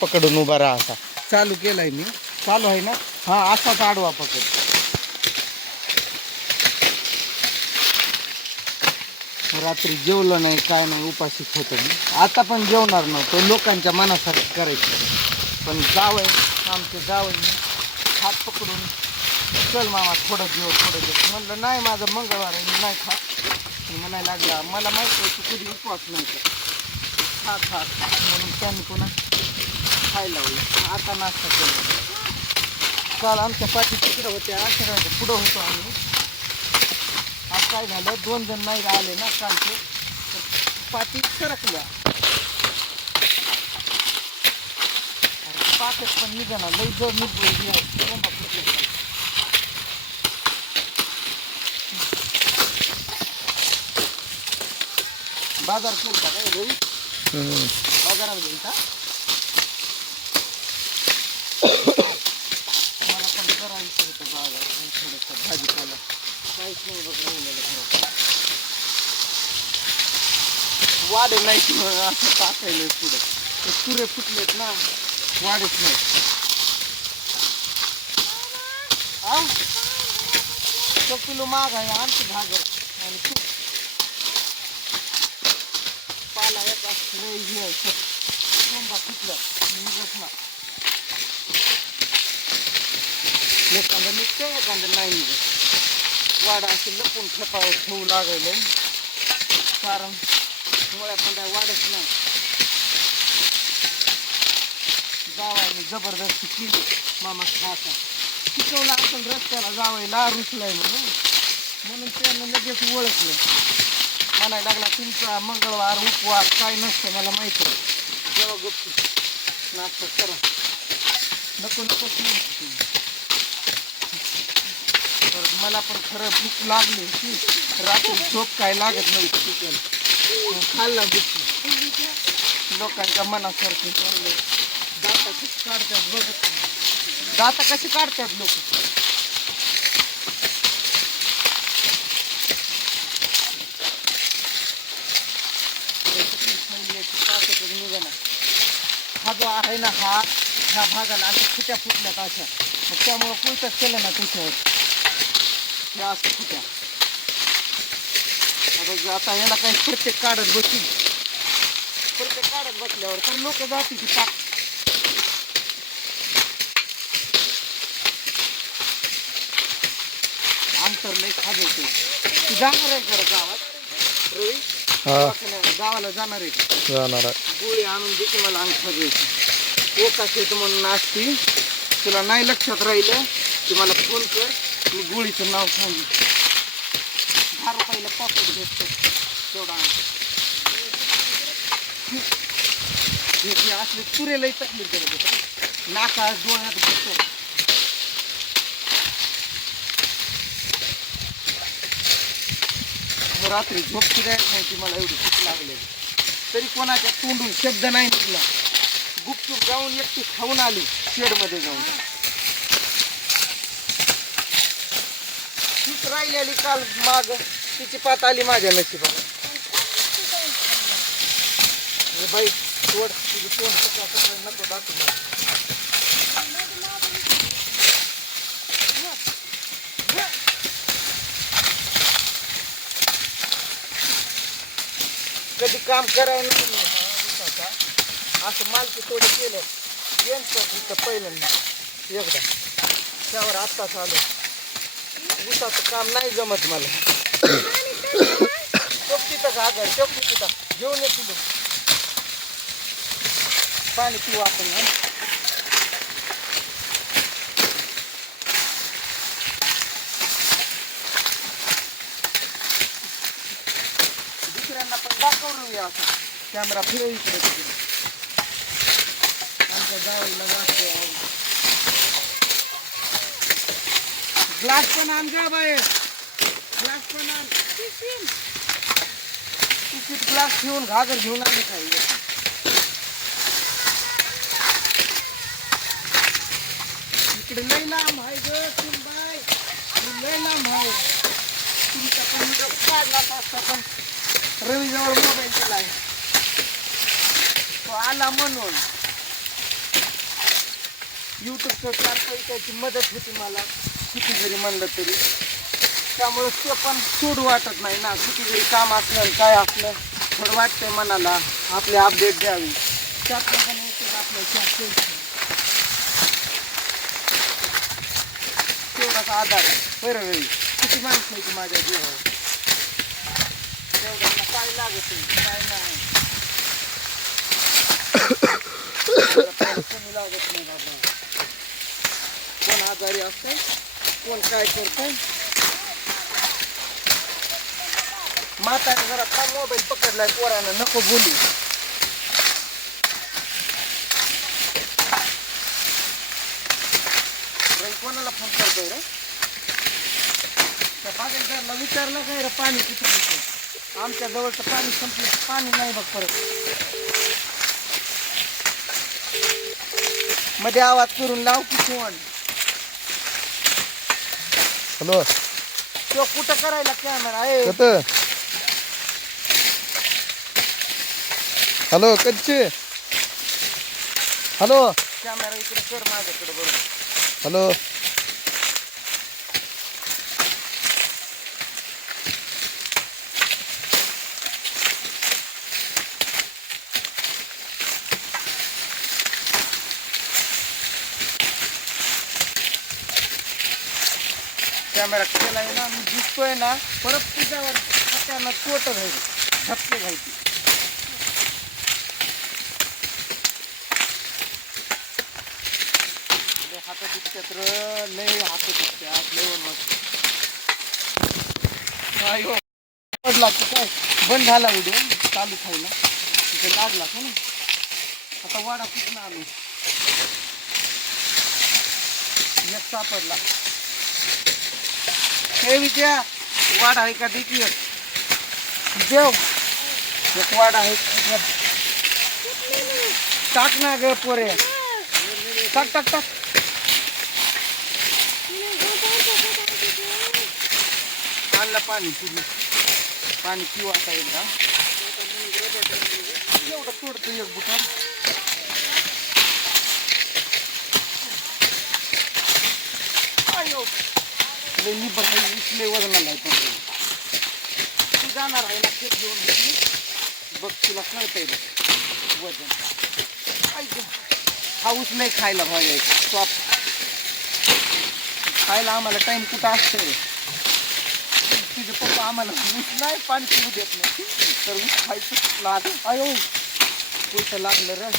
पकडून उभा राहा असा चालू केलाय मी. चालू आहे ना. हा असाच आडवा पकड. रात्री जेवलं नाही काय नाही उपाशीच होतं मी. आता पण जेवणार नव्हतो लोकांच्या मनासारखं करायचं. पण जावंय आमचं जावंय हात पकडून चल मामा थोडं जेव म्हणलं नाही माझं मंगळवार आहे मी नाही खात. म्हणायला लागला मला माहिती आहे तू कधी उपवास नाही खा म्हणून त्यांनी पुन्हा खायला लावलं. आता नाश्ता केला. काल आमच्या पाठी तिकडं होत्या आश्रमाच्या पुढं होतो आम्ही. आज काय झालं 2 जण नाही आले ना कालचे पाठी सरकल्या. पाठच पण निघाला लई जर बाजार केलता काय रवी बाजारात गेलता. मला पण करायचं होतं बाजार थोडंसं भाजीपाला काहीच नाही बघ राहिलेलं खरं. वाढ नाही असं टाकायला पुढं ते सुरे फुटलेत ना वाढच नाही. हा 1 किलो माग आहे आमची भागर आणि तूप पाला एक कोंबा फुटलं निघत ना. एखादं निघतं एखादं नाही निघत. वाडा असे लपून ठेपावर ठेवू लागले कारण मुळ्या पण काय वाढत नाही. जावायला जबरदस्ती केली मामा खासा शिकवला आपण रस्त्याला जावायला रुसलाय म्हणून त्यानं लगेच ओळखलं. म्हणायला लागला तुमचा मंगळवार उपवास काय नसतं मला माहिती आहे. जेव्हा गप्प नाश्ता करा नकोच नाही. परत मला पण खरं भूक लागली की रात्री झोप काय लागत नव्हती चिकन खाल्ला भूक लोकांच्या मनासारखं चाललं. दाता कशी काढतात बघत दाता कशी काढतात लोक. हा जो आहे ना ह्या भागाला अशा फुट्या फुटल्यात अशा मग त्यामुळं पुलटच केलं ना त्याच्यावर ह्या असं फुट्या. आता याला काही प्रत्येक काढत बसल्यावर तर लोक जाते ती पाक. अंतर लई खाजवते. ती जाणार आहे खरं गावात रवी गावाला जाणार आहे जाणार गोळी आणून देते मला अंग खाजवायची. एका शेत म्हणून असती तुला नाही लक्षात राहिलं की मला फोन कर मी गोळीचं नाव सांगेन. 10 रुपयाला पॉकेट भेटतं तेवढा हे असले तुरेलाही तकलीफ करत होतं नाका डोळ्यात बसतो. रात्री झोपची काय नाही मला एवढी भूक लागली तरी कोणाच्या तोंडून शब्द नाही निघला. गुपचूप जाऊन एकटी खाऊन आली शेडमध्ये जाऊन. तीच राहिलेली काल माग तिची पात आली माझ्या नशिबाला. बाई तोड तुझं तोंड सकाळ नको दाखव मला. कधी काम करायला नाही असं मालकी थोडं केलं तिथं पहिल्यांदा एकदा त्यावर आत्ताच आलो. ऊसाचं काम नाही जमत मला. चोपटीचं घागर चोपटी तिथं घेऊन ये तुझं पाणी पिऊ आपण. दुसऱ्यांना पण दाखवूया असं कॅमेरा फिरव इकडे तिकडे. आमच्या जावईला दाखव. ग्लास पण आण जा बाहेर. ग्लास पण आण. तिकीट ग्लास घेऊन घागर घेऊन आले खायला. इकडे लय लांब आहे ग सुनबाई लय लांब आहे. तुमचा पण काढला असता पण रवीजवळ मोबाईल दिलाय तो आला म्हणून यूट्यूबचं 4 पैशाची मदत होती मला किती जरी म्हणलं तरी. त्यामुळे ते पण सोडू वाटत नाही ना. किती जरी काम असलं काय असलं थोडं वाटतंय मनाला आपले अपडेट द्यावी. त्यातलं पण येते आपल्या तेवढाच आधार आहे. बरं किती माणसं आहे माझ्या जीवावर, तेवढ्यांना काय लागत काय नाही. कमी लागत नाही बाबा. कोण आजारी असतंय, कोण काय करतंय. म्हातारे जरा का मोबाईल पकडलाय पोरानं, नको बोलू. कोणाला फोन करतोय रे? त्या बागेदारला विचारलं काय रे पाणी किती मिळतं? आमच्या जवळचं पाणी संपलं, पाणी नाही बघ परत. मध्ये आवाज करून लाव की फोन. हॅलो तो कुठं करायला कॅमेरा आहे? हॅलो कच्चे, हॅलो कॅमेरा इकडे कर माझ्याकडे. बरोबर हॅलो कॅमेरा केलाय ना मी, दिसतोय ना. परत तुझ्यावर हातानं चोट घ्यायची, झपके घ्यायची. हात दुखतात र, लय हात दुखतात, लय पडला काय बंद झाला व्हिडिओ, चालू खायला तिथे लागला का ना. आता वाडा कुठून आलो, एक सापडला. हे विद्या वाडा आहे का देखील देव, एक वाडा आहे. टाक ना ग पोरे, टाक टाक टाक. आणलं पाणी, तुझी पाणी पिऊ आता एकदा. एवढं तोडतो एक बुटार. मी बघायला वजनाला आहे. तू जाणार आहे ना खेत घेऊन घेतली बघ, तुला कळतंय बघ वजन. हाऊस नाही खायला भाजी शॉप खायला आम्हाला टाइम कुठं असतंय. तुझे पप्पा आम्हाला ऊस नाही पाणी पिऊ देत नाही, तर ऊस खायचं लागलं. अयो पैसे लागलं रे.